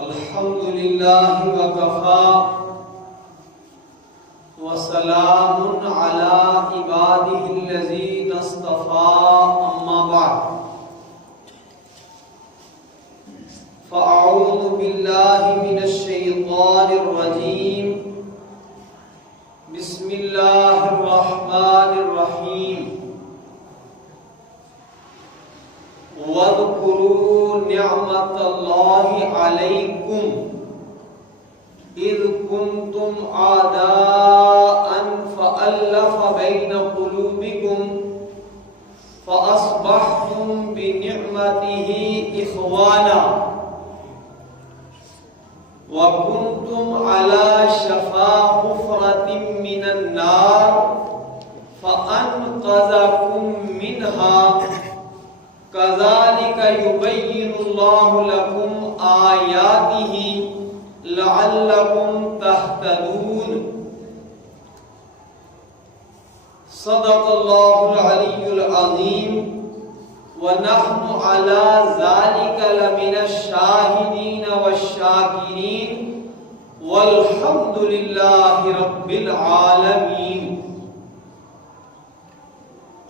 الحمد لله وكفى وسلام على عباده الذين اصطفى أما بعد فأعوذ بالله من الشيطان الرجيم بسم الله الرحمن الرحيم واذكروا نعمة الله عليكم إذ كنتم أعداء فألف بين قلوبكم فأصبحتم بنعمته إخوانا وكنتم على شفا حفرة من النار فأنقذكم منها كذلك يبين الله لكم آياته لعلكم تهتدون صدق الله العلي العظيم ونحن على ذلك لمن الشاهدين والشاكرين والحمد لله رب العالمين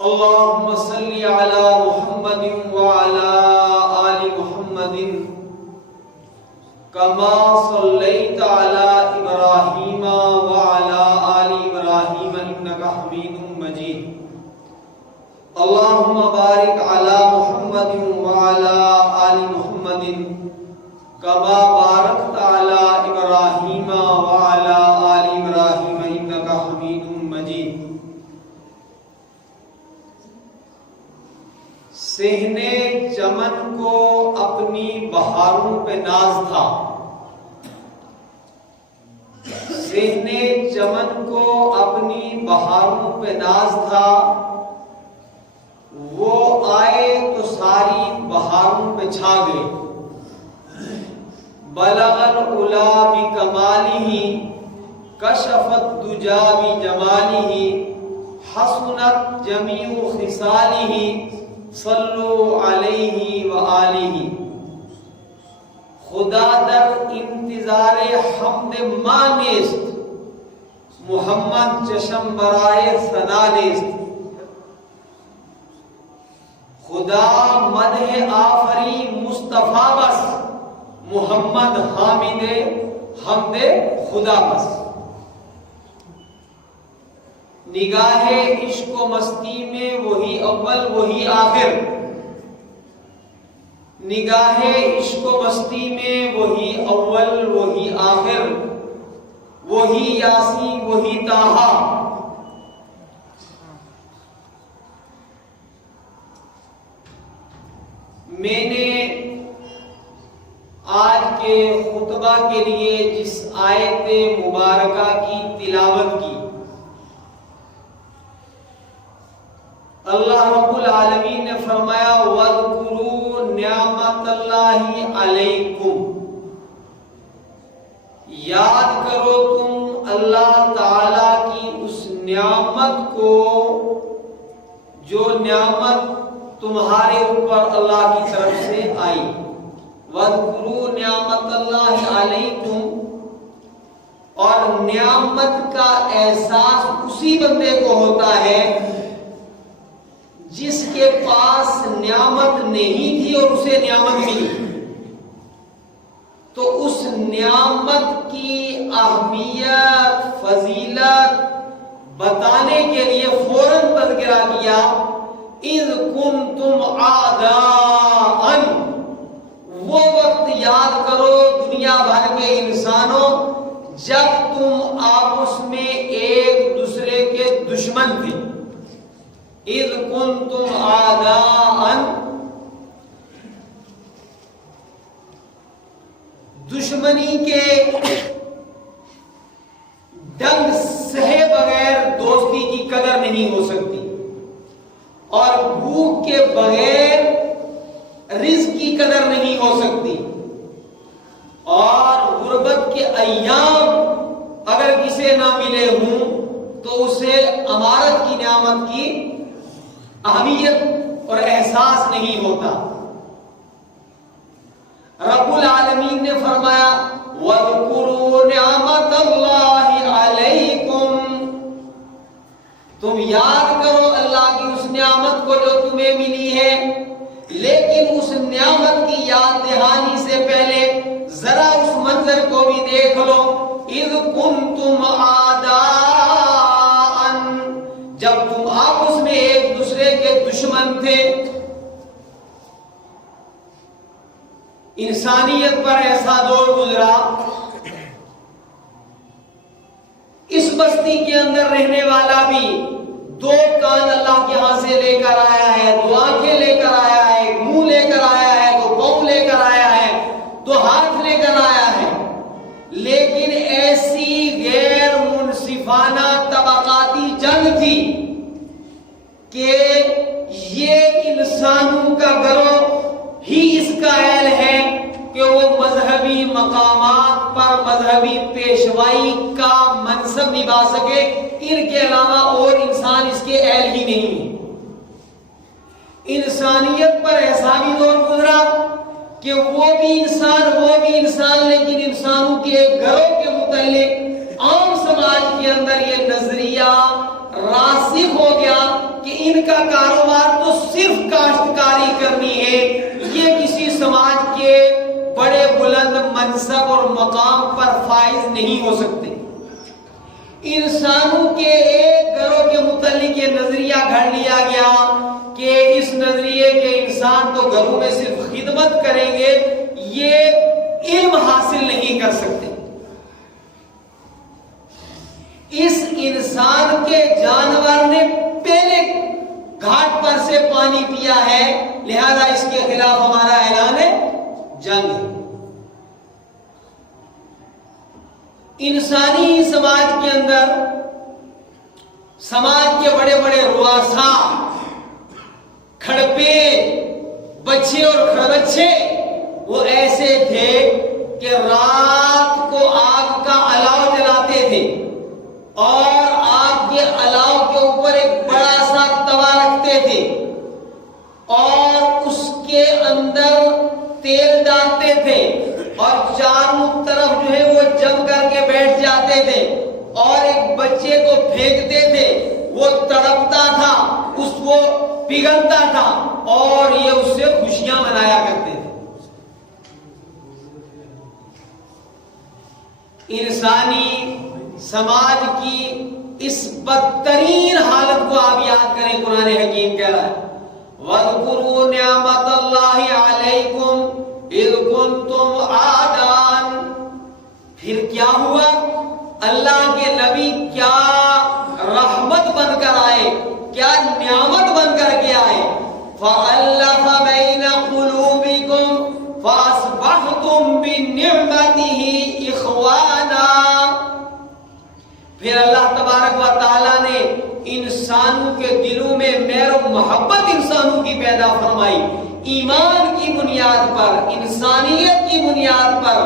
اللهم صل على محمد وعلى آل محمد كما صليت على إبراهيم وعلى آل إبراهيم إنك حميد مجيد اللهم بارك على محمد وعلى آل محمد كما باركت على إبراهيم وعلى آل إبراهيم إنك حميد مجيد صحن چمن کو اپنی بہاروں پہ ناز تھا، صحن چمن کو اپنی بہاروں پہ ناز تھا، وہ آئے تو ساری بہاروں پہ چھا گئے، بلغ العلا بکمالہ کشفت دجا بجمالہ حسنت جمیع خصالہ صلو علیہ وآلہ۔ خدا در انتظار حمد ما نیست، محمد چشم برائے ثنا نیست۔ خدا مدح آفری مصطفیٰ بس، محمد حامد حمد خدا بس۔ نگاہ عشق و مستی میں وہی اول وہی آخر، نگاہ عشق و مستی میں وہی اول وہی آخر، وہی یاسین وہی طٰہٰ۔ میں نے آج کے خطبہ کے لیے جس آیت مبارکہ کی تلاوت کی، اللہ رب العالمین نے فرمایا وَاذْكُرُوا نِعْمَتَ اللَّهِ عَلَيْكُمْ، یاد کرو تم اللہ تعالی کی اس نعمت کو جو نعمت تمہارے اوپر اللہ کی طرف سے آئی۔ وَاذْكُرُوا نِعْمَتَ اللَّهِ عَلَيْكُمْ، اور نعمت کا احساس اسی بندے کو ہوتا ہے جس کے پاس نعمت نہیں تھی اور اسے نعمت ملی، تو اس نعمت کی اہمیت فضیلت بتانے کے لیے فوراً تذکرہ کیا۔ اذ کنتم اعداء، وہ وقت یاد کرو دنیا بھر کے انسانوں جب تم آپس میں ایک دوسرے کے دشمن تھے۔ اذ کنتم اعداء، دشمنی کے ڈنگ سہے بغیر دوستی کی قدر نہیں ہو سکتی، اور بھوک کے بغیر رزق کی قدر نہیں ہو سکتی، اور غربت کے ایام اگر کسے نہ ملے ہوں تو اسے امارت کی نعمت کی اہمیت اور احساس نہیں ہوتا۔ رب العالمین العالمین نے فرمایا وَاذْكُرُوا نِعْمَتَ اللَّهِ عَلَيْكُمْ، تم یاد کرو اللہ کی اس نعمت کو جو تمہیں ملی ہے، لیکن اس نعمت کی یاد دہانی سے پہلے ذرا اس منظر کو بھی دیکھ لو. اِذْ كُنْتُمْ أَعْدَاءً، جب تم آپس میں ایک دوسرے کے دشمن تھے. انسانیت پر ایسا دور گزرا، اس بستی کے اندر رہنے والا بھی دو کان اللہ کے ہاں سے لے کر آیا ہے، دو آنکھیں لے کر آیا ہے، ایک منہ لے کر آیا ہے، دو پاؤں لے کر آیا ہے، دو ہاتھ لے کر آیا ہے، لیکن ایسی غیر منصفانہ طبقاتی جنگ تھی کہ یہ انسانوں کا گروہ ہی اس کا اہل ہے کہ وہ مذہبی مقامات پر مذہبی پیشوائی کا منصب نبھا سکے. ان کے علاوہ اور انسان اس کے اہل ہی نہیں ہے. انسانیت پر ایسا بھی دور گزرا کہ وہ بھی انسان لیکن انسانوں کے ایک گروہ کے متعلق عام سماج کے اندر یہ نظریہ راسخ ہو گیا کہ ان کا کاروبار تو صرف کاشتکاری کرنی ہے، یہ کسی سماج کے بڑے بلند منصب اور مقام پر فائز نہیں ہو سکتے. انسانوں کے ایک گروہ کے متعلق یہ نظریہ گھڑ لیا گیا کہ اس نظریے کے انسان تو گھروں میں صرف خدمت کریں گے، یہ علم حاصل نہیں کر سکتے. اس انسان کے جانور نے پہلے گھاٹ پر سے پانی پیا ہے، لہذا اس کے خلاف ہمارا اعلان ہے جنگ. انسانی سماج کے اندر سماج کے بڑے بڑے رؤساء، کھڑپے بچے اور کھڑبچے وہ ایسے تھے کہ رات کو آگ کا الاؤ جلاتے تھے اور آگ کے الاؤ کے اوپر ایک بڑا سا توا رکھتے تھے اور اس کے اندر تیل ڈالتے تھے اور چاروں طرف جو ہے وہ جم کر کے بیٹھ جاتے تھے اور ایک بچے کو پھینکتے تھے، وہ تڑپتا تھا، اس کو پگھلتا تھا اور یہ اس سے خوشیاں منایا کرتے تھے. انسانی سماج کی اس بدترین حالت کو آپ یاد کریں. قرآن حکیم کہہ رہا ہے وَاذْكُرُوا نِعْمَتَ اللَّهِ عَلَيْكُمْ اِذْ كُنْتُمْ أَعْدَاءً. پھر کیا ہوا؟ اللہ کے نبی کیا رحمت بن کر آئے، کیا نعمت بن کر کے آئے. فَأَلَّفَ بَيْنَ قُلُوبِكُمْ فَأَصْبَحْتُمْ بِنِعْمَتِهِ إِخْوَانًا. پھر اللہ تبارک و تعالیٰ نے انسانوں کے دلوں میں مہر و محبت انسانوں کی پیدا فرمائی، ایمان کی بنیاد پر، انسانیت کی بنیاد پر،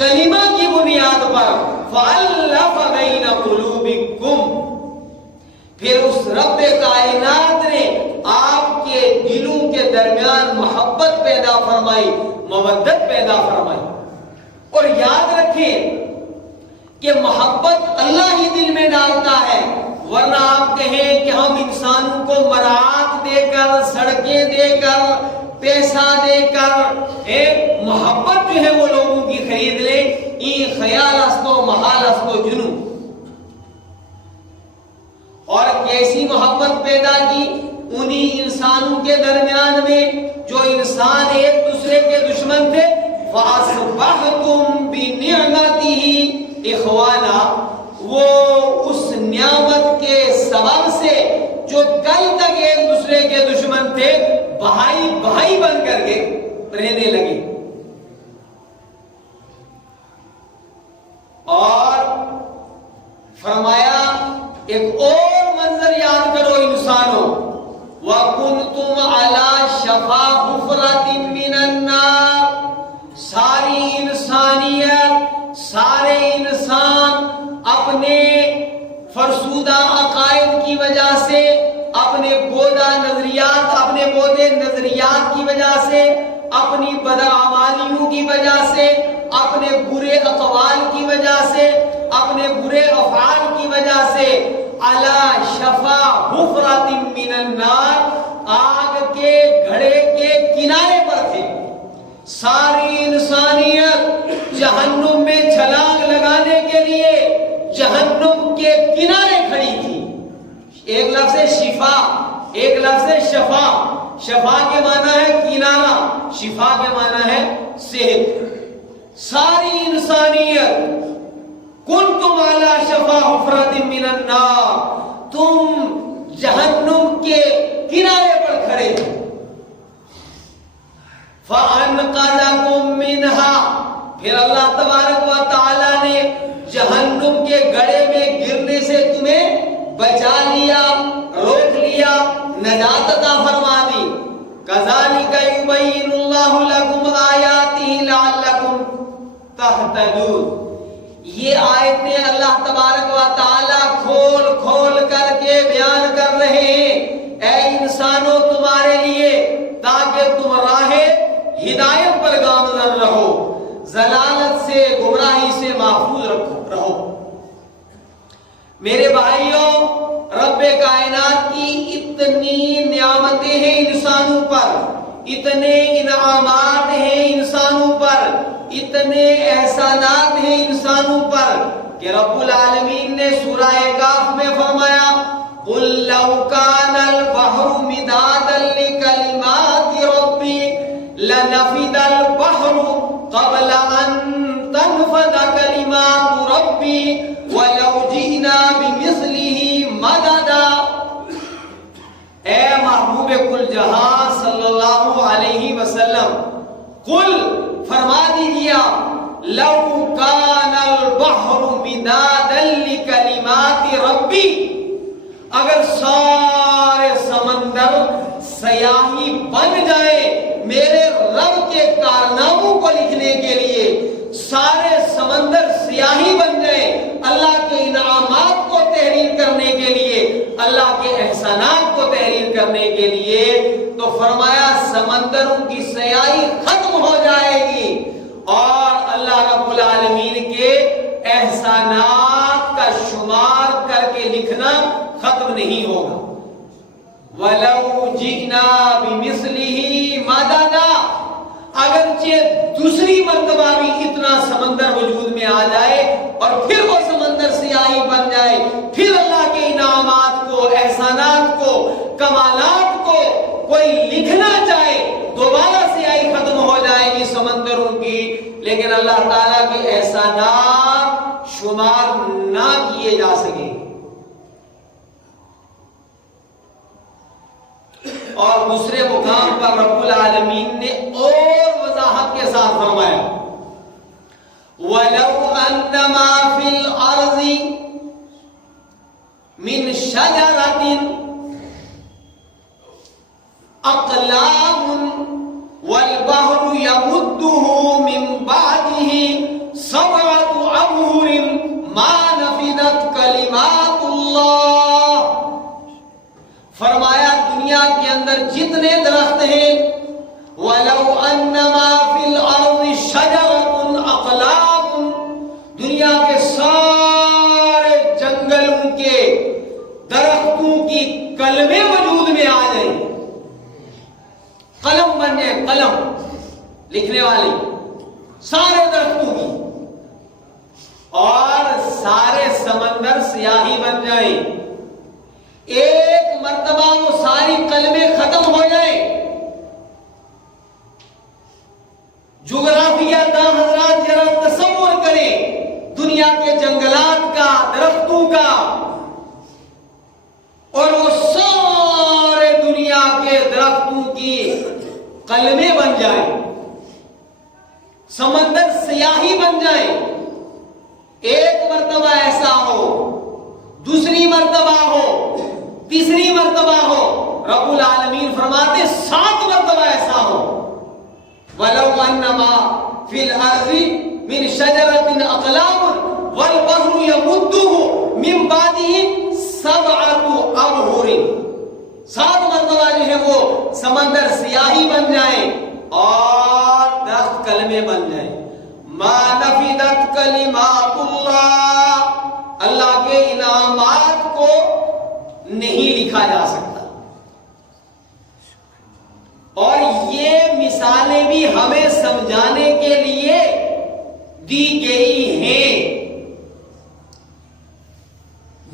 کلمہ کی بنیاد پر. فَأَلَّفَ بَيْنَ قُلُوبِكُمْ. پھر اس رب کائنات نے آپ کے دلوں کے درمیان محبت پیدا فرمائی، مودت پیدا فرمائی. اور یاد رکھیں کہ محبت اللہ ہی دل میں ڈالتا ہے، ورنہ آپ کہیں کہ ہم انسانوں کو مراعات دے کر، سڑکیں دے کر، پیسہ دے کر محبت جو ہے وہ لوگوں کی خرید لیں، یہ خیال استو محال استو جنو. اور کیسی محبت پیدا کی؟ انہی انسانوں کے درمیان میں جو انسان ایک دوسرے کے دشمن تھے. فَأَصْبَحْتُمْ بِنِعْمَتِهِ إِخْوَانًا. وہ اس نعمت کے سبب سے جو کل تک ایک دوسرے کے دشمن تھے، بھائی بن کر کے رہنے لگے. اور فرمایا ایک اور منظر یاد کرو انسانوں. وَكُنْتُمْ عَلَى شَفَا حُفْرَةٍ مِّنَ النَّارِ. ساری انسانیت، سارے انسان اپنے فرسودہ عقائد کی وجہ سے، اپنے بودہ نظریات کی وجہ سے، اپنی بدعمالیوں کی وجہ سے اپنے برے اقوال کی وجہ سے، اپنے برے افعال کی وجہ سے علی شفا حفرۃ من النار، آگ کے گھڑے کے کنارے پر تھے۔ ساری انسانیت جہنم میں چھلانگ لگانے کے لیے جہنم کے کنارے کھڑی تھی۔ ایک لفظ شفا، ایک لفظ شفا۔ شفا کے معنی ہے کنارہ، شفا کے معنی ہے صحت۔ ساری انسانیت کنتم علی شفا حفرۃ من النار، تم جہنم کے کنارے پر کھڑے تھے۔ فَأَنْقَذَكُم مِّنْهَا، پھر اللہ تبارک و تعالی نے جہنم کے گڑھے میں گرنے سے تمہیں بچا لیا، روک لیا، نجات عطا فرما دی۔ كَذَلِكَ يُبَيِّنُ اللَّهُ لَكُمْ آيَاتِهِ لَعَلَّكُمْ تَهْتَدُونَ۔ یہ آیتیں اللہ تبارک و تعالی کھول کھول کر کے بیان کر رہے ہیں، اے انسانوں تمہارے لیے، تاکہ تم راہ ہدایت پر گامزن رہو، ضلالت سے، گمراہی سے محفوظ رہو۔ میرے بھائیوں، رب کائنات کی اتنی نعمتیں ہیں انسانوں پر، اتنے انعامات ہیں انسانوں پر، اتنے احسانات ہیں انسانوں پر کہ رب العالمین نے سورہ کاف میں فرمایا قُلْ لَوْ كَانَ الْبَحْرُ مِدَادًا لِكَلِمَاتِ رَبِّي لَنَفِدَ الْبَحْرُ قَبْلَ أَن تَنْفَدَ كَلِمَاتُ رَبِّي وَلَوْ جِئْنَا بِمِثْلِهِ مَدَدًا۔ اے محبوب کل جہاں صلی اللہ علیہ وسلم، قل فرما دیجیے لو کان البحر مدادا لکلمات ربی، اگر سارے سمندر سیاہی بن جائے میرے رب کے کارناموں کو لکھنے کے لیے، سارے سمندر سیاہی بن جائے اللہ کے انعامات کو تحریر کرنے کے لیے، اللہ کے احسانات کو تحریر کرنے کے لیے، تو فرمایا سمندروں کی سیاہی ختم ہو جائے گی اور اللہ رب العالمین کے احسانات کا شمار کر کے لکھنا ختم نہیں ہوگا۔ وَلَوْ جِئْنَا بِمِثْلِهِ مَدَدًا، اگرچہ دوسری مرتبہ بھی اتنا سمندر وجود میں آ جائے اور پھر وہ سمندر سیاہی بن جائے، پھر اللہ کے انعامات کو، احسانات کو، کمالات کو کوئی لکھنا چاہے، دوبارہ سیاہی ختم ہو جائے گی سمندروں کی، لیکن اللہ تعالیٰ کے احسانات شمار نہ کیے جا سکیں۔ اور دوسرے مقام پر رب العالمین نے اور وضاحت کے ساتھ فرمایا وَلَوْ أَنَّ مَا فِي الْأَرْضِ مِنْ شَجَرَةٍ أَقْلَامٌ وَالْبَحْرُ يَمُدُّهُ مِنْ بَعْدِهِ سَبْعَةُ أَبْحُرٍ مَا نَفِدَتْ كَلِمَاتُ اللَّهِ۔ فرمایا دنیا کے اندر جتنے درخت ہیں، وَلَوْ أَنَّ مَا فِي الْأَرْضِ شَجَرَةٌ أَقْلَامٌ، دنیا کے سارے جنگلوں کے درختوں کی کلمیں وجود میں آ جائیں، قلم بن جائے، قلم لکھنے والی سارے درختوں کی، اور سارے سمندر سیاہی بن جائیں، ایک مرتبہ وہ ساری کلمیں ختم ہو جائیں۔ جغرافیہ داں حضرات ذرا تصور کریں دنیا کے جنگلات کا، درختوں کا، اور وہ سارے دنیا کے درختوں کی کلمیں بن جائیں، سمندر سیاہی بن جائیں۔ ایک مرتبہ ایسا ہو، دوسری مرتبہ ہو، تیسری مرتبہ ہو، رب العالمین فرماتے 7 مرتبہ ایسا ہو۔ وَلَوْ أَنَّ مَا فِي الْأَرْضِ مِنْ شَجَرَةٍ أَقْلَامٌ وَالْبَحْرُ يَمُدُّهُ مِنْ بَعْدِهِ سَبْعَةُ أَبْحُرٍ، 7 مرتبہ جو ہے وہ سمندر سیاہی بن جائیں اور درخت کلمے بن جائیں۔ ما نفدت کلمات اللہ، اللہ کے انعامات کو نہیں لکھا جا سکتا۔ اور یہ مثالیں بھی ہمیں سمجھانے کے لیے دی گئی ہیں۔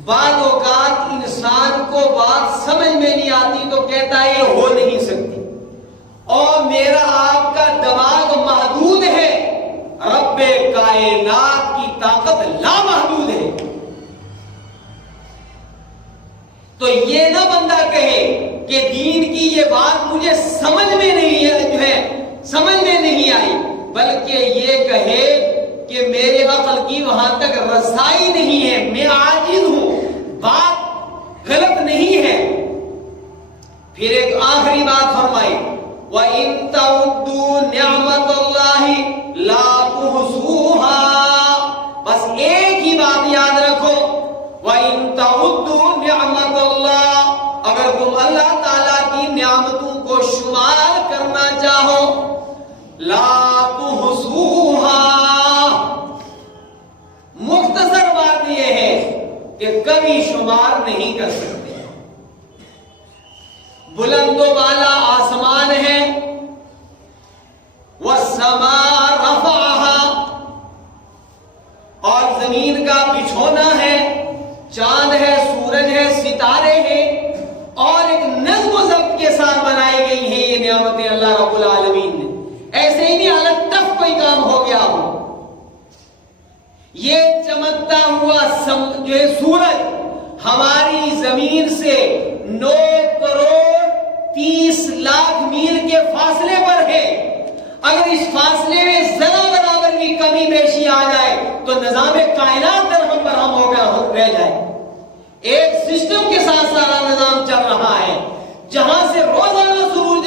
بعض اوقات انسان کو بات سمجھ میں نہیں آتی تو کہتا ہے یہ ہو نہیں سکتی، اور میرا آپ کا دماغ محدود ہے، رب کائنات کی طاقت لامحدود ہے۔ تو یہ نہ بندہ کہے کہ دین کی یہ بات مجھے سمجھ میں نہیں آئی، بلکہ یہ کہے کہ میرے عقل کی وہاں تک رسائی نہیں ہے، میں عاجز ہوں، بات غلط نہیں ہے۔ پھر ایک آخری بات فرمائی، وَإِن تَعُدُّوا نِعْمَتَ اللَّهِ لَا تُحْصُوهَا، بس ایک ہی بات یاد رکھو، وَإِن تَعُدُّوا نِعْمَتَ اللَّهِ، اگر تم اللہ تعالیٰ کی نعمتوں کو شمار کرنا چاہو، لا تحصوها، مختصر بات یہ ہے کہ کبھی شمار نہیں کر سکتے۔ بلند و بالا آسمان ہے، والسماء رفعها، اور زمین کا بچھونا ہے، چاند ہے، سورج ہے، ستارے ہیں، اور ایک نظم و ضبط کے ساتھ بنائی گئی ہیں یہ نعمتیں اللہ رب العالمین نے۔ ایسے ہی نہیں الگ تف کوئی کام ہو گیا ہو۔ یہ چمکتا ہوا جو ہے سورج ہماری زمین سے 9,30,00,000 میل کے فاصلے پر ہے۔ اگر اس فاصلے میں ذرا برابر کی کمی بیشی آ جائے تو نظام کائنات درہم برہم ہو کر رہ جائے۔ ایک سسٹم کے ساتھ سارا نظام چل رہا ہے، جہاں سے روزانہ سورج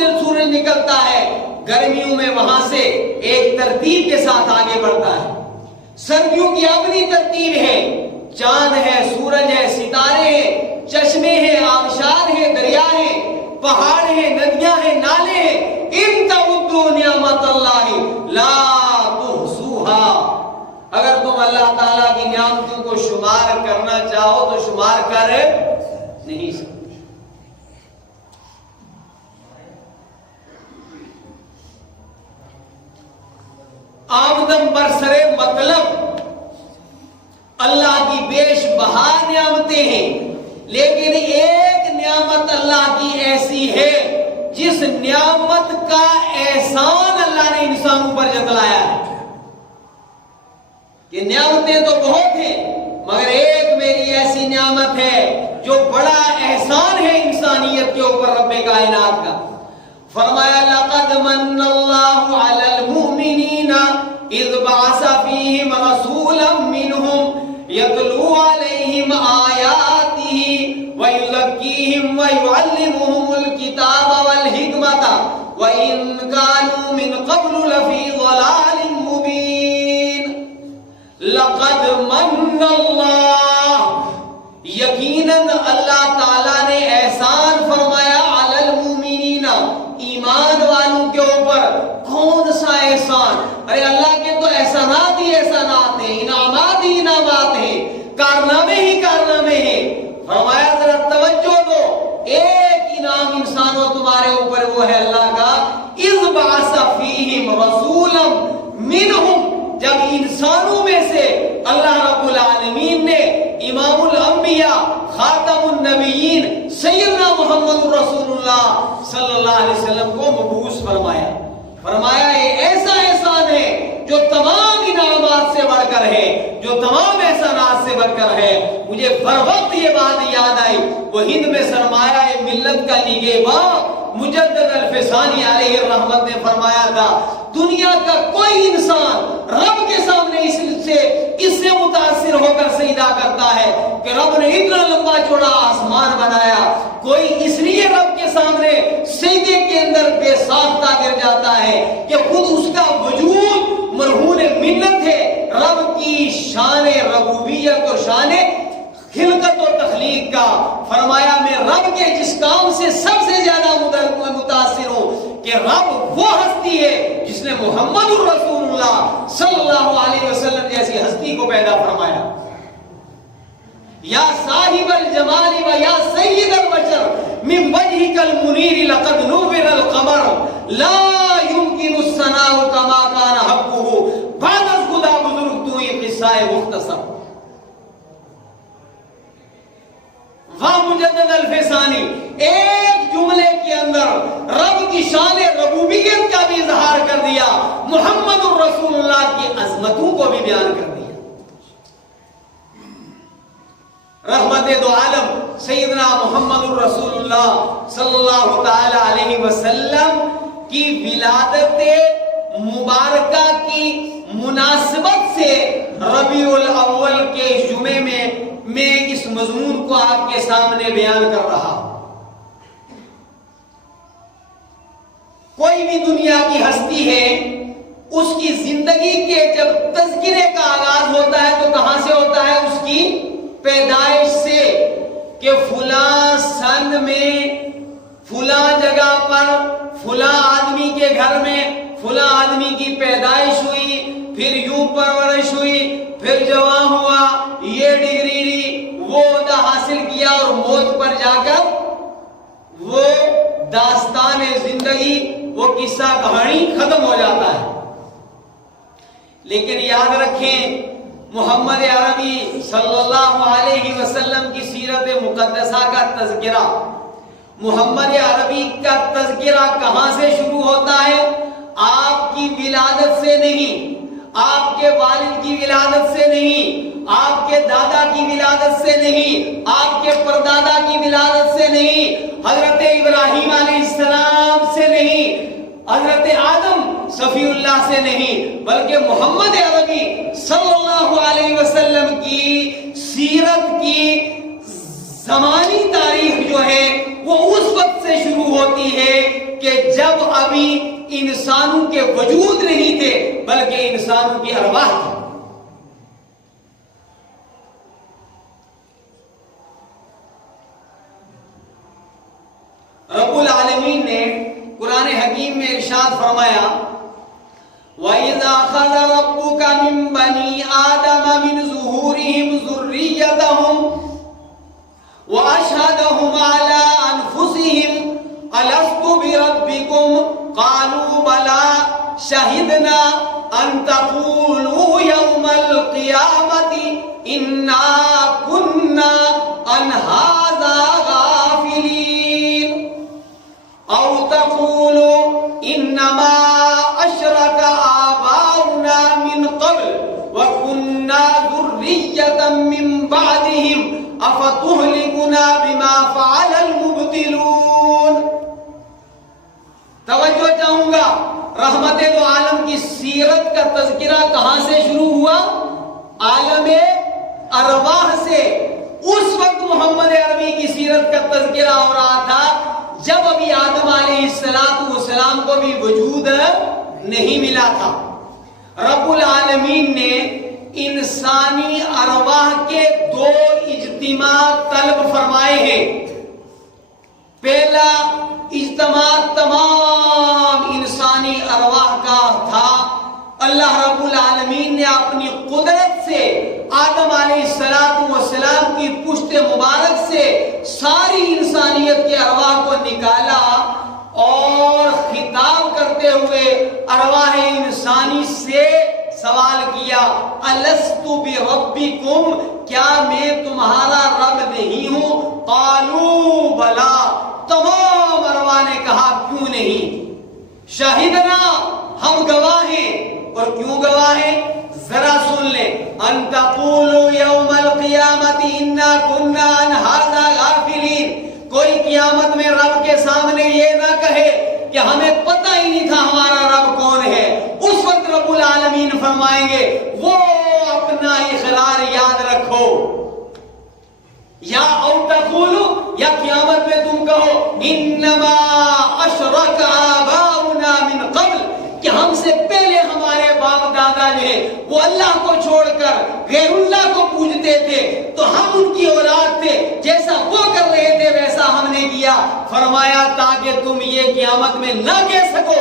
نکلتا ہے، گرمیوں میں وہاں سے ایک ترتیب کے ساتھ آگے بڑھتا ہے۔ سردیوں کی اپنی ترتیب ہے، چاند ہے، سورج ہے، ستارے ہیں، چشمے ہیں، آبشار ہیں، دریا ہیں، پہاڑ ہیں، ندیاں ہیں، نالے ہیں۔ ان تعدوا نعمت اللہ لا تحصوها، اگر تم اللہ تعالیٰ کی نعمتوں کو شمار کرنا چاہو تو شمار کر نہیں سکتے۔ آمدن برسر مطلب اللہ کی بیش بہا نعمتیں ہیں، لیکن ایک نعمت اللہ کی ایسی ہے جس نعمت کا احسان اللہ نے انسانوں پر جتلایا ہے۔ کہ نعمتیں تو بہت ہیں، مگر ایک میری ایسی نعمت ہے جو بڑا احسان ہے انسانیت کے اوپر رب کائنات کا۔ فرمایا لقد من اللہ علی المؤمنین اذ بعث فیہم رسولا منہم یتلو علیہم آیاتہ ویزکیہم ویعلمہم الکتاب والحکمت وإن كانوا من قبل لفی ضلال مبین۔ لقد من اللہ، یقیناً اللہ تعالیٰ نے احسان فرمایا علی المؤمنین، ایمان والوں کے اوپر۔ کون سا احسان؟ ارے اللہ کے تو احسانات ہی احسانات ہیں، انعامات ہی انعامات ہیں، کارنامے ہی کارنامے ہیں۔ فرمایا ذرا توجہ دو، ایک انعام انسانوں تمہارے اوپر وہ ہے اللہ کا، اذ بعث فیہم رسولا منہم، جب انسانوں میں سے اللہ رب العالمین نے امام الانبیاء خاتم النبیین سیدنا محمد رسول اللہ صلی اللہ علیہ وسلم کو مبعوث فرمایا۔ فرمایا یہ ایسا احسان ہے جو تمام انعامات سے بڑھ کر ہے، جو تمام احسانات سے بڑھ کر ہے۔ مجھے بر وقت یہ بات یاد آئی، وہ ہند میں سرمایہ ملت کا نگہباں مجدد الفسانی علیہ الرحمت نے فرمایا تھا، دنیا کا کوئی انسان رب کے سامنے اس سے متاثر ہو کر سجدہ کرتا ہے کہ رب نے اتنا لمبا چوڑا آسمان بنایا، کوئی اس لیے رب کے سامنے سجدے کے اندر بے ساختہ گر جاتا ہے کہ خود اس کا وجود مرہون منت ہے رب کی شان ربوبیت اور شان خلقت و تخلیق کا۔ فرمایا میں رب کے جس کام سے سب سے زیادہ متاثر ہوں کہ رب وہ ہستی ہے جس نے محمد الرسول اللہ صلی اللہ علیہ وسلم جیسی ہستی کو پیدا فرمایا. یا صاحب الجمال و یا سید البشر من وجهك المنیر لقد نور القمر لا يمكن الثناء كما كان حقه بعد از خدا بزرگ تو یہ قصہ ہے مختصر. مجدد الفسانی ایک جملے کے اندر رب کی شان ربوبیت کا بھی اظہار کر دیا, محمد الرسول اللہ کی عظمتوں کو بھی بیان کر دیا. رحمت دو عالم سیدنا محمد الرسول اللہ صلی اللہ تعالی علیہ وسلم کی ولادت مبارکہ کی مناسبت سے ربیع الاول کے جمعے میں اس مضمون کو آپ کے سامنے بیان کر رہا. کوئی بھی دنیا کی ہستی ہے, اس کی زندگی کے جب تذکرے کا آغاز ہوتا ہے تو کہاں سے ہوتا ہے؟ اس کی پیدائش سے, کہ فلاں سن میں فلاں جگہ پر فلاں آدمی کے گھر میں فلاں آدمی کی پیدائش ہوئی, پھر یوں پرورش ہوئی, پھر جوان ہوا, یہ ڈگری لی, وہ عہدہ حاصل کیا, اور موت پر جا کر وہ داستان زندگی, وہ قصہ کہانی ختم ہو جاتا ہے. لیکن یاد رکھیں, محمد عربی صلی اللہ علیہ وسلم کی سیرت مقدسہ کا تذکرہ, محمد عربی کا تذکرہ کہاں سے شروع ہوتا ہے؟ آپ کی ولادت سے نہیں, آپ کے والد کی ولادت سے نہیں, آپ کے دادا کی ولادت سے نہیں, آپ کے پردادا کی ولادت سے نہیں, حضرت ابراہیم علیہ السلام سے نہیں, حضرت آدم صفی اللہ سے نہیں, بلکہ محمد عربی صلی اللہ علیہ وسلم کی سیرت کی زمانی تاریخ جو ہے وہ اس وقت سے شروع ہوتی ہے کہ جب ابھی انسانوں کے وجود نہیں تھے بلکہ انسانوں کی ارواح تھی. رب العالمین نے قرآن حکیم میں ارشاد فرمایا, وَإِذَا أَخَذَ رَبُّكَ مِن بَنِي آدَمَ مِن ظُهُورِهِمْ ذُرِّيَّتَهُمْ وَأَشْهَدَهُمْ عَلَىٰ أَنفُسِهِمْ أَلَسْتُ بِرَبِّكُمْ قَالُوا بَلَىٰ شَهِدْنَا أَن تَقُولُوا يَوْمَ الْقِيَامَةِ إِنَّا كُنَّا عَنْ هَٰذَا غَافِلِينَ أَوْ تَقُولُوا إِنَّمَا أَشْرَكَ آبَاؤُنَا مِن قَبْلُ وَكُنَّا ذُرِّيَّةً مِّن بَعْدِهِمْ افتہلکنا بما فعل المبطلون. توجہ چاہوں گا, رحمت دو عالم کی سیرت کا تذکرہ کہاں سے شروع ہوا؟ عالم ارواح سے. اس وقت محمد عربی کی سیرت کا تذکرہ ہو رہا تھا جب ابھی آدم علیہ السلام کو بھی وجود نہیں ملا تھا. رب العالمین نے انسانی ارواح کے دو اجتماع طلب فرمائے ہیں. پہلا اجتماع تمام انسانی ارواح کا تھا. اللہ رب العالمین نے اپنی قدرت سے آدم علیہ السلام کی پشت مبارک سے ساری انسانیت کے ارواح کو نکالا اور خطاب کرتے ہوئے ارواح انسانی سے سوال کیا, الست بربکم, کیا میں تمہارا رب نہیں ہوں؟ قالوا بلا, تمام ارواح نے کہا کیوں نہیں. شاہدنا, ہم گواہ ہیں. اور کیوں گواہ ہیں ذرا سن لیں. ان تقولوا یوم القیامت انا کنا عن ھذا غافلین, کوئی قیامت میں رب کے سامنے یہ نہ کہے کہ ہمیں پتہ ہی نہیں تھا ہمارا رب کون ہے. اس وقت رب العالمین فرمائیں گے وہ اپنا اقرار یاد رکھو. یا او تقولو, یا قیامت میں تم کہو انما اشرک آباؤنا من قبل, کہ ہم سے پہلے ہمارے باپ دادا جو ہے وہ اللہ کو چھوڑ کر غیر اللہ کو پوجتے تھے تو ہم ان کی اولاد تھے, جیسا وہ کر رہے تھے ویسا ہم نے کیا. فرمایا تاکہ تم یہ قیامت میں نہ کہہ سکو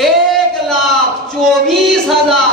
1,24,000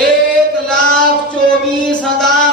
1,24,000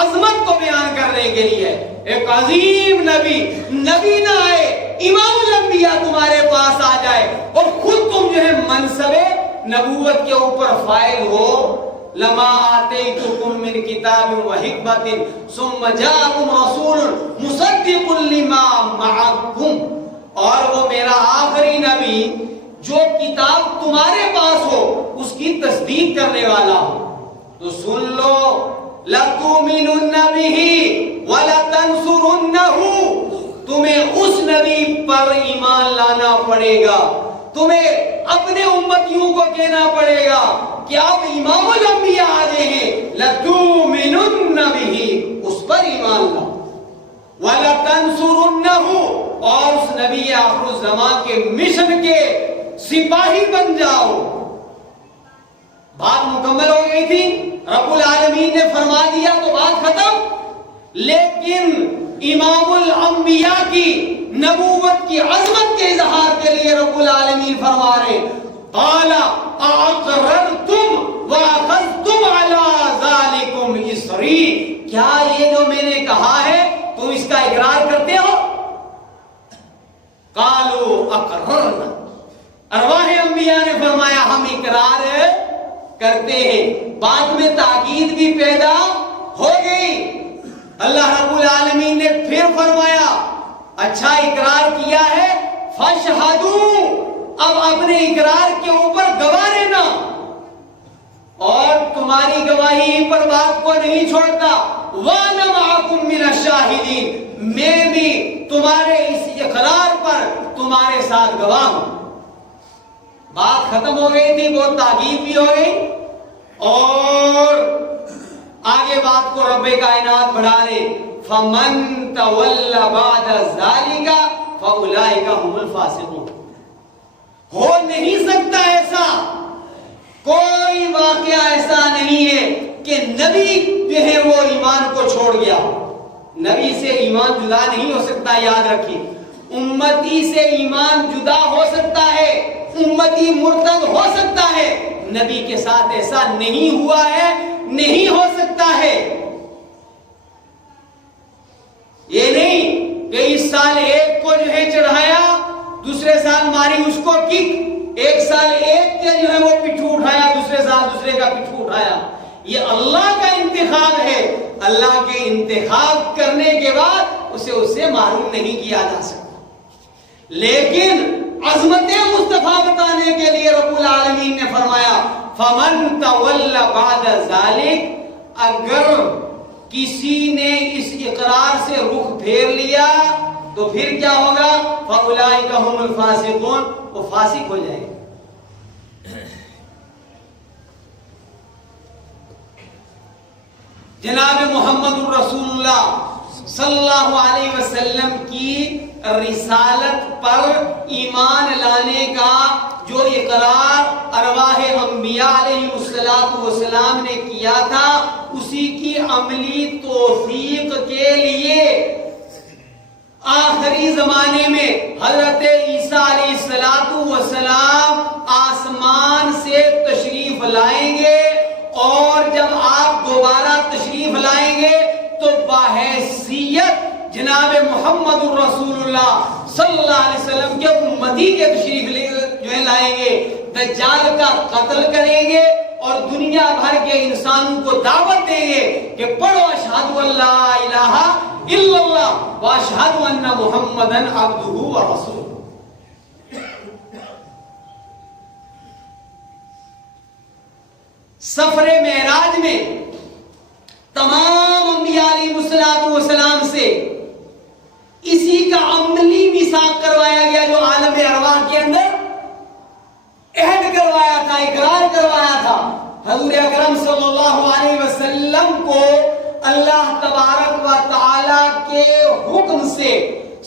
عظمت کو بیان کرنے کے لیے ایک عظیم نبی نہ آئے، امام الانبیاء تمہارے پاس آ جائے اور خود تم جو ہے منصب نبوت کے اوپر فائل ہو، لما آتیتکم من کتاب و حکمت ثم جاءکم رسول مصدق لما معکم، اور وہ میرا آخری نبی جو کتاب تمہارے پاس ہو اس کی تصدیق کرنے والا ہو، تو سن لو لَتُؤْمِنُنَّ بِهِ وَلَتَنْصُرُنَّهُ، تمہیں اس نبی پر ایمان لانا پڑے گا، تمہیں اپنے امتیوں کو کہنا پڑے گا کہ آپ امام الانبیاء آ رہے ہیں، لَتُؤْمِنُنَّ بِهِ، اس پر ایمان لا، وَلَتَنْصُرُنَّهُ، اور اس نبی آخر الزمان کے مشن کے سپاہی بن جاؤ۔ بات مکمل ہو گئی تھی، رب العالمین نے فرما دیا تو بات ختم، لیکن امام الانبیاء کی نبوت کی عظمت کے اظہار کے لیے رب العالمین فرما رہے قال اقررتم واخذتم على ذلكم اصری، کیا یہ جو میں نے کہا ہے تم اس کا اقرار کرتے ہو؟ قالوا اقررنا، ارواح انبیاء نے فرمایا ہم اقرار کرتے ہیں۔ بعد میں تاکید بھی پیدا ہو گئی، اللہ رب العالمین نے پھر فرمایا اچھا اقرار کیا ہے فاشہدوا، اب اپنے اقرار کے اوپر گواہ رہنا، اور تمہاری گواہی پر بات کو نہیں چھوڑتا، وانا معکم من الشاہدین، میں بھی تمہارے اس اقرار پر تمہارے ساتھ گواہ ہوں۔ بات ختم ہو گئی تھی، بہت تاکید بھی ہو گئی، اور آگے بات کو رب کائنات بڑھا رہے فَمَن تَوَلَّ بَعْدَ ذَلِكَ فَأُولَئِكَ هُمُ الْفَاسِقُونَ، ہو نہیں سکتا ایسا، کوئی واقعہ ایسا نہیں ہے کہ نبی جو ہے وہ ایمان کو چھوڑ گیا، نبی سے ایمان جدا نہیں ہو سکتا، یاد رکھیے، امتی سے ایمان جدا ہو سکتا ہے، امتی مرتد ہو سکتا ہے، نبی کے ساتھ ایسا نہیں ہوا ہے، نہیں ہو سکتا ہے۔ یہ نہیں کہ اس سال ایک کو جو ہے چڑھایا، دوسرے سال ماری اس کو کک، ایک سال ایک کے جو ہے وہ پٹھو اٹھایا، دوسرے سال دوسرے کا پٹھو اٹھایا، یہ اللہ کا انتخاب ہے، اللہ کے انتخاب کرنے کے بعد اسے معروف نہیں کیا جا سکتا۔ لیکن عظمت مصطفیٰ بتانے کے لیے رب العالمین نے فرمایا فَمَن تَوَلَّ بَعْدَ ذَلِكَ، اگر کسی نے اس اقرار سے رخ پھیر لیا تو پھر کیا ہوگا؟ فَأُولَئِكَ هُمُ الْفَاسِقُونَ، وہ فاسق ہو جائے گا۔ جناب محمد الرسول اللہ صلی اللہ علیہ وسلم کی رسالت پر ایمان لانے کا جو اقرار ارواح انبیاء علیہ السلام نے کیا تھا، اسی کی عملی توثیق کے لیے آخری زمانے میں حضرت عیسیٰ علیہ السلام آسمان سے تشریف لائیں گے، اور جب آپ دوبارہ تشریف لائیں گے تو بحیثیت جناب محمد الرسول اللہ صلی اللہ علیہ وسلم کے امتی کے تشریف جو ہے لائیں گے، دجال کا قتل کریں گے اور دنیا بھر کے انسانوں کو دعوت دیں گے کہ پڑھو اشہد ان لا الہ الا اللہ واشہد ان محمدا عبدہ ورسولہ۔ سفر معراج میں تمام انبیاء علیہ السلام سے اسی کا عملی میثاق کروایا گیا، جو عالم ارواح کے اندر عہد کروایا تھا، اقرار کروایا تھا۔ حضور اکرم صلی اللہ علیہ وسلم کو اللہ تبارک و تعالی کے حکم سے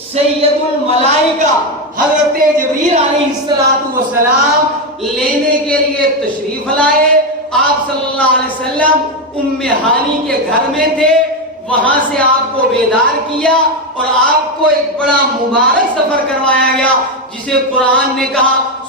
سید الملائکہ حضرت جبریل علیہ السلام لینے کے لیے تشریف لائے۔ آپ صلی اللہ علیہ وسلم ام ہانی کے گھر میں تھے، وہاں سے آپ کو بیدار کیا اور آپ کو ایک بڑا مبارک سفر کروایا گیا، جسے قرآن نے کہا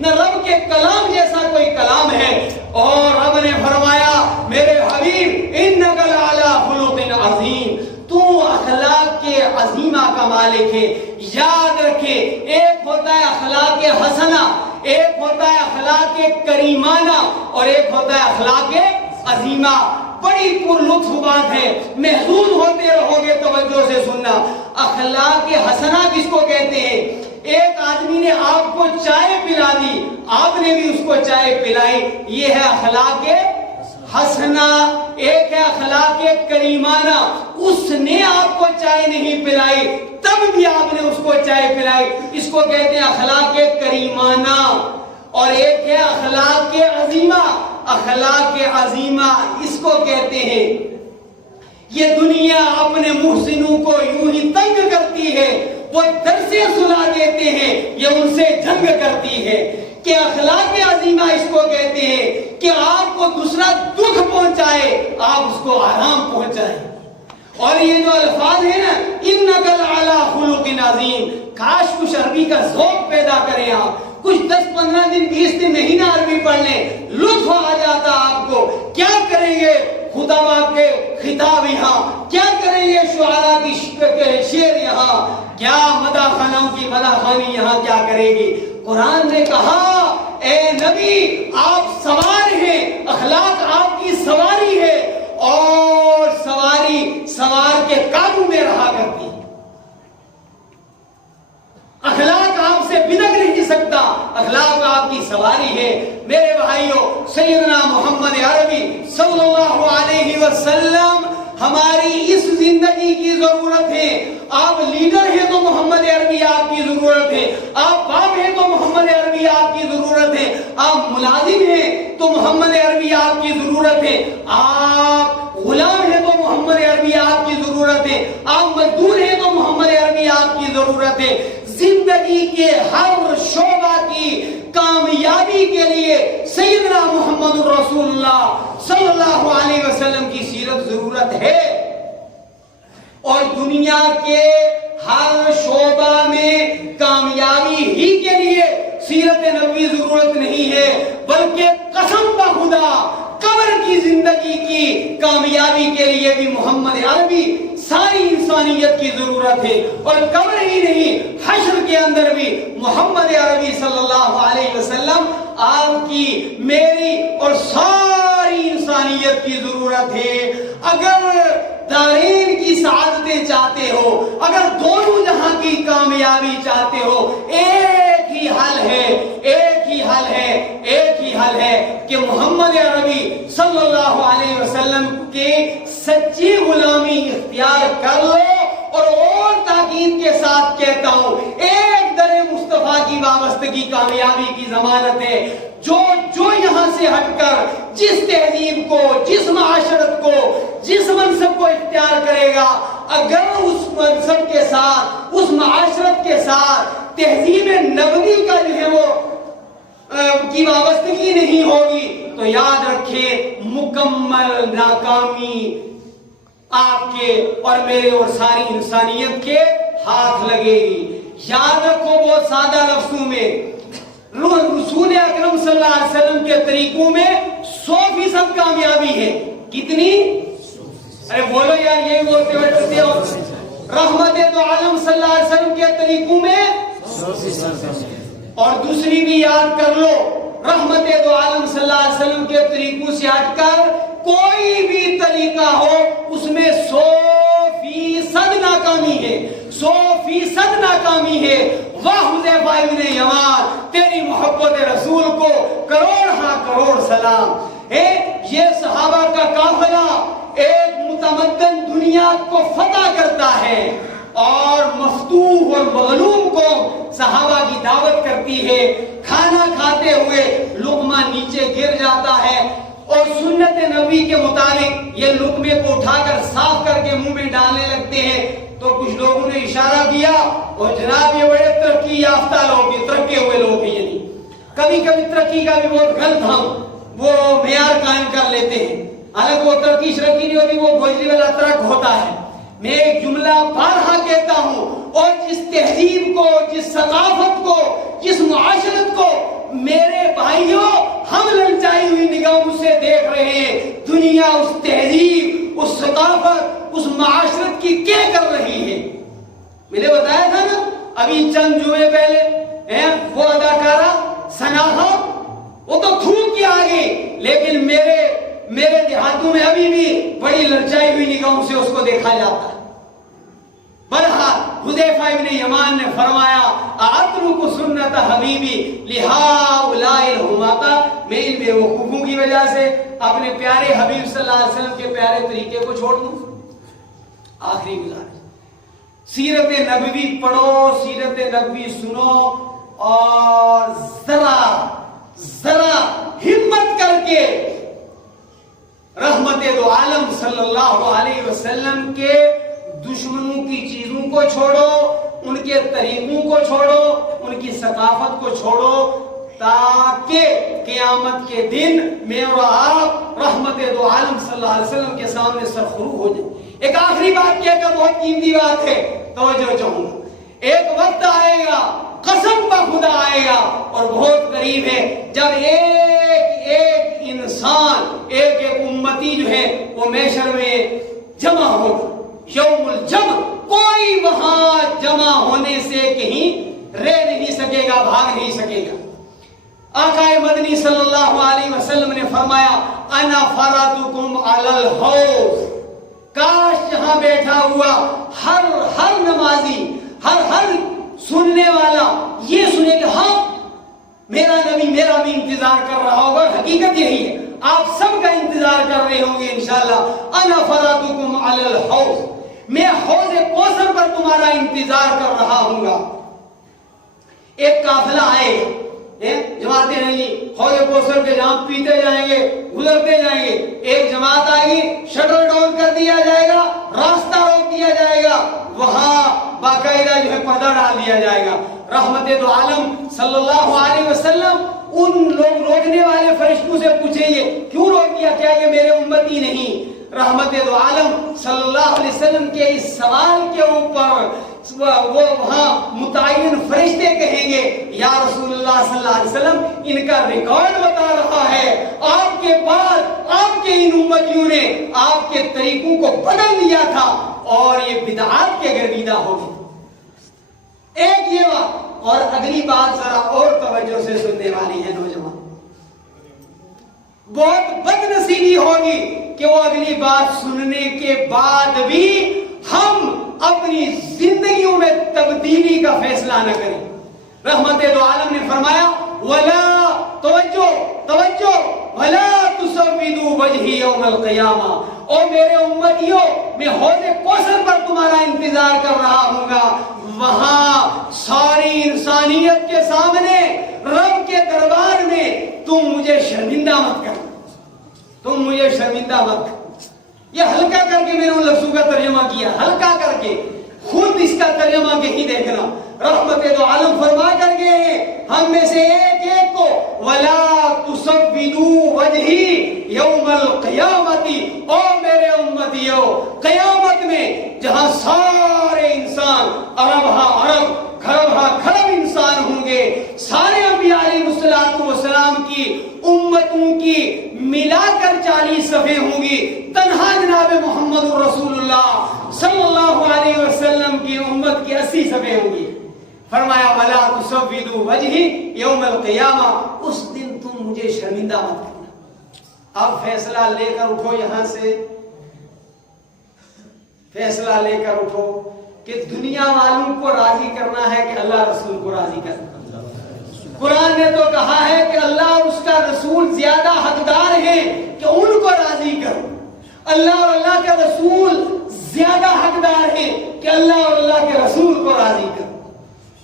نہ رب کے کلام جیسا کوئی کلام ہے۔ اور رب نے فرمایا میرے حبیب انک لعلی خلق عظیم، تو اخلاق کے عظیمہ کا مالک ہے۔ یاد رکھے، ایک ہوتا ہے اخلاق حسنہ، ایک ہوتا ہے اخلاق کریمانہ، اور ایک ہوتا ہے اخلاق عظیمہ۔ بڑی پر لطف بات ہے، محظوظ ہوتے رہو گے توجہ سے سننا۔ اخلاق حسنہ کس کو کہتے ہیں؟ ایک آدمی نے آپ کو چائے پلا دی، آپ نے بھی اس کو چائے پلائی، یہ ہے اخلاق حسنہ۔ ایک ہے اخلاق کریمانہ، اس نے آپ کو چائے نہیں پلائی تب بھی آپ نے اس کو چائے پلائی، اس کو کہتے ہیں اخلاق کریمانہ۔ اور ایک ہے اخلاق عظیمہ، اخلاق عظیمہ اس کو کہتے ہیں یہ دنیا اپنے محسنوں کو یوں ہی تنگ کرتی ہے، وہ درسیں سنا دیتے ہیں، یہ ان سے جنگ کرتی ہے۔ کہ اخلاق عظیمہ اس کو کہتے ہیں کہ آپ کو دوسرا دکھ پہنچائے آپ اس کو آرام پہنچائیں۔ اور یہ جو الفاظ ہیں نا انک لعلی خلق عظیم، کاش کچھ عربی کا ذوق پیدا کریں آپ، کچھ 10-15 دن 20 دن مہینہ عربی پڑھ لیں، لطف آ جاتا آپ کو۔ کیا کریں گے خطبہ کے خطاب یہاں، کیا کریں گے شعراء کی شعر یہاں، کیا مدح خانوں کی مدح خانی یہاں کیا کرے گی۔ قرآن نے کہا اے نبی آپ سوار ہیں، اخلاق آپ کی سواری ہے، اور سواری سوار کے قابو میں رہا کرتی ہے۔ اخلاق آپ سے بنک نہیں سکتا، اخلاق آپ کی سواری ہے۔ میرے بھائیوں، سیدنا محمد عربی صلی اللہ علیہ وسلم ہماری اس زندگی کی ضرورت ہے۔ آپ لیڈر ہیں تو محمد عربی آپ کی ضرورت ہے، آپ باپ ہیں تو محمد عربی آپ کی ضرورت ہے، آپ ملازم ہیں تو محمد عربی آپ کی ضرورت ہے، آپ غلام ہیں تو محمد عربی آپ کی ضرورت ہے، آپ مزدور ہیں تو محمد عربی آپ کی ضرورت ہے۔ زندگی کے ہر شعبہ کی کامیابی کے لیے سیدنا محمد رسول اللہ صلی اللہ علیہ وسلم کی سیرت ضرورت ہے۔ اور دنیا کے ہر شعبہ میں کامیابی ہی کے لیے سیرت نبوی ضرورت نہیں ہے، بلکہ قسم بخدا قبر کی زندگی کی کامیابی کے لیے بھی محمد عربی ساری انسانیت کی ضرورت ہے۔ اور قبر ہی نہیں، حشر کے اندر بھی محمد عربی صلی اللہ علیہ وسلم آپ کی، میری اور ساری انسانیت کی ضرورت ہے۔ اگر دارین کی سعادتیں چاہتے ہو، اگر دونوں جہاں کی کامیابی چاہتے ہو، ایک ہی حل ہے، ایک ہی حل ہے، ایک ہی حل ہے کہ محمد عربی صلی اللہ علیہ وسلم کے سچی غلامی اختیار کر لو۔ اور تاکید کے ساتھ کہتا ہوں، ایک در مصطفیٰ کی وابستگی کامیابی کی ضمانت ہے۔ جو یہاں سے ہٹ کر جس تہذیب کو، جس معاشرت کو، جس منصب کو اختیار کرے گا، اگر اس منصب کے ساتھ، اس معاشرت کے ساتھ تہذیب نبوی کا جو ہے وہ کی وابستگی نہیں ہوگی، تو یاد رکھیں مکمل ناکامی آپ کے اور میرے اور ساری انسانیت کے ہاتھ لگے گی۔ یاد رکھو بہت سادہ لفظوں میں، رسول اکرم صلی اللہ علیہ وسلم کے طریقوں میں 100% کامیابی ہے۔ کتنی؟ ارے بولو یار، یہی بولتے ہوئے ہو۔ رحمت دو عالم صلی اللہ علیہ وسلم کے طریقوں میں 100%۔ اور دوسری بھی یاد کر لو، رحمت دو عالم صلی اللہ علیہ وسلم کے طریقوں سے ہٹ کر کوئی بھی طریقہ ہو، اس میں 100% ناکامی ہے، 100% ناکامی ہے۔ واہ حذیفہ ابن یمان، تیری محبت رسول کو کروڑ ہاں کروڑ سلام۔ یہ صحابہ کا قافلہ ایک متمدن دنیا کو فتح کرتا ہے، اور مفتوح اور مغلوب کو صحابہ کی دعوت کرتی ہے۔ کھانا کھاتے ہوئے لقمہ نیچے گر جاتا ہے، اور سنت نبی کے مطابق یہ لقمے کو اٹھا کر صاف کر کے منہ میں ڈالنے لگتے ہیں، تو کچھ لوگوں نے اشارہ کیا، اور جناب یہ بڑے ترقی یافتہ لوگ ہیں، ترقے ہوئے لوگ ہیں۔ یعنی کبھی کبھی ترقی کا بھی بہت غلط ہم وہ معیار قائم کر لیتے ہیں، حالانکہ وہ ترقی شرقی نہیں ہوتی، وہ گوجری والا ترق ہوتا ہے۔ میں ایک جملہ بارہا کہتا ہوں، اور جس تہذیب کو، جس بھائیوں ہم للچائی ہوئی نگاہوں سے دیکھ رہے ہیں دنیا اس تہذیب، اس ثقافت، اس معاشرت کی کیا کر رہی ہے. میں نے بتایا تھا نا ابھی چند جمعے پہلے وہ اداکارہ سناہا وہ تو تھوک کے آگے، لیکن میرے دیہاتوں میں ابھی بھی بڑی للچائی ہوئی نگاہوں سے اس کو دیکھا جاتا ہے. بہرحال حذیفہ ابن یمان نے فرمایا اترک سنت حبیبی لہؤلاء الحماقہ، میں ان بے وقوفوں کی وجہ سے اپنے پیارے حبیب صلی اللہ علیہ وسلم کے پیارے طریقے کو چھوڑ دوں. آخری گزارش سیرت نبوی پڑھو، سیرت نبوی سنو اور ذرا ہمت کر کے رحمت دو عالم صلی اللہ علیہ وسلم کے دشمنوں کی چیزوں کو چھوڑو، ان کے طریقوں کو چھوڑو، ان کی ثقافت کو چھوڑو، تاکہ قیامت کے دن میں اور آپ رحمت دو عالم صلی اللہ علیہ وسلم کے سامنے سرخرو ہو جائیں. ایک آخری بات کہہ کر بہت قیمتی بات ہے، توجہ چاہوں گا. ایک وقت آئے گا، قسم پہ خدا آئے گا اور بہت قریب ہے، جب ایک انسان ایک امتی جو ہے وہ محشر میں جمع ہوگا. یوم الجمع، کوئی وہاں جمع ہونے سے کہیں رہ نہیں سکے گا، بھاگ نہیں سکے گا. آقا مدنی صلی اللہ علیہ وسلم نے فرمایا انا فراتکم علی الحوض. کاش یہاں بیٹھا ہوا ہر نمازی، ہر سننے والا یہ سنے کہ ہاں میرا نبی میرا بھی انتظار کر رہا ہوگا. حقیقت یہی ہے، آپ سب کا انتظار کر رہے ہوں گے انشاءاللہ. انا فراتکم علی الحوض، میں حوض کوثر پر تمہارا انتظار کر رہا ہوں گا. ایک قافلہ آئے گا، جماعتیں رہیں گی، حوض کوثر کے جام پیتے جائیں گے، گزرتے جائیں گے. ایک جماعت آئے گی، شٹر ڈاؤن کر دیا جائے گا، راستہ روک دیا جائے گا، وہاں باقاعدہ جو ہے پردہ ڈال دیا جائے گا. رحمت دو عالم صلی اللہ علیہ وسلم ان لوگ روکنے والے فرشتوں سے پوچھیں گے کیوں روک دیا، کیا یہ میرے امتی نہیں؟ رحمت دو عالم صلی اللہ علیہ وسلم کے اس سوال کے اوپر وہ وہاں متعین فرشتے کہیں گے یا رسول اللہ صلی اللہ علیہ وسلم ان کا ریکارڈ بتا رہا ہے آپ کے بعد آپ کے ان امتیوں نے آپ کے طریقوں کو بدل دیا تھا اور یہ بدعات کے گرویدہ ہو گئے. ایک یہ بات، اور اگلی بات ذرا اور توجہ سے سننے والی ہے نوجوان. بہت بد نصیبی ہوگی کہ وہ اگلی بات سننے کے بعد بھی ہم اپنی زندگیوں میں تبدیلی کا فیصلہ نہ کریں. رحمت دو عالم نے فرمایا ولا توجہ ولا تسودوا وجهي يوم القیامہ، اور میرے امتیوں میں حوض کوثر پر تمہارا انتظار کر رہا ہوں گا. وہاں ساری انسانیت کے سامنے رب کے دربار میں تم مجھے شرمندہ مت کر، تم مجھے شرمندہ مت کر. یہ ہلکا کر کے میں نے ان لفظوں کا ترجمہ کیا، ہلکا کر کے، خود اس کا ترجمہ کہیں دیکھنا. رحمت دو عالم فرما کر گئے ہیں ہم میں سے ایک کو ولا تسودوا وجهي يوم القیامة، او میرے امتیو قیامت میں جہاں سارے انسان عرب کھرب انسان ہوں گے، سارے انبیاء علیہ السلام کی امتوں کی ملا کر 40 صفحے ہوں گی، تنہا جناب محمد رسول اللہ صلی اللہ علیہ وسلم کی امت کی 80 صفحے ہوں گی. فرمایا ولا تسودوا وجهي يوم القیامہ، اس دن تم مجھے شرمندہ مت کرنا. اب فیصلہ لے کر اٹھو، یہاں سے فیصلہ لے کر اٹھو کہ دنیا والوں کو راضی کرنا ہے کہ اللہ رسول کو راضی کرنا. قرآن نے تو کہا ہے کہ اللہ اور اس کا رسول زیادہ حقدار ہیں کہ ان کو راضی کرو. اللہ اور اللہ کے رسول زیادہ حقدار ہیں کہ اللہ اور اللہ کے رسول کو راضی کرو.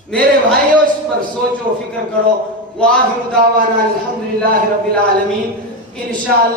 میرے بھائیو اس پر سوچو، فکر کرو. وآخر دعوانا الحمدللہ رب العالمین. انشاءاللہ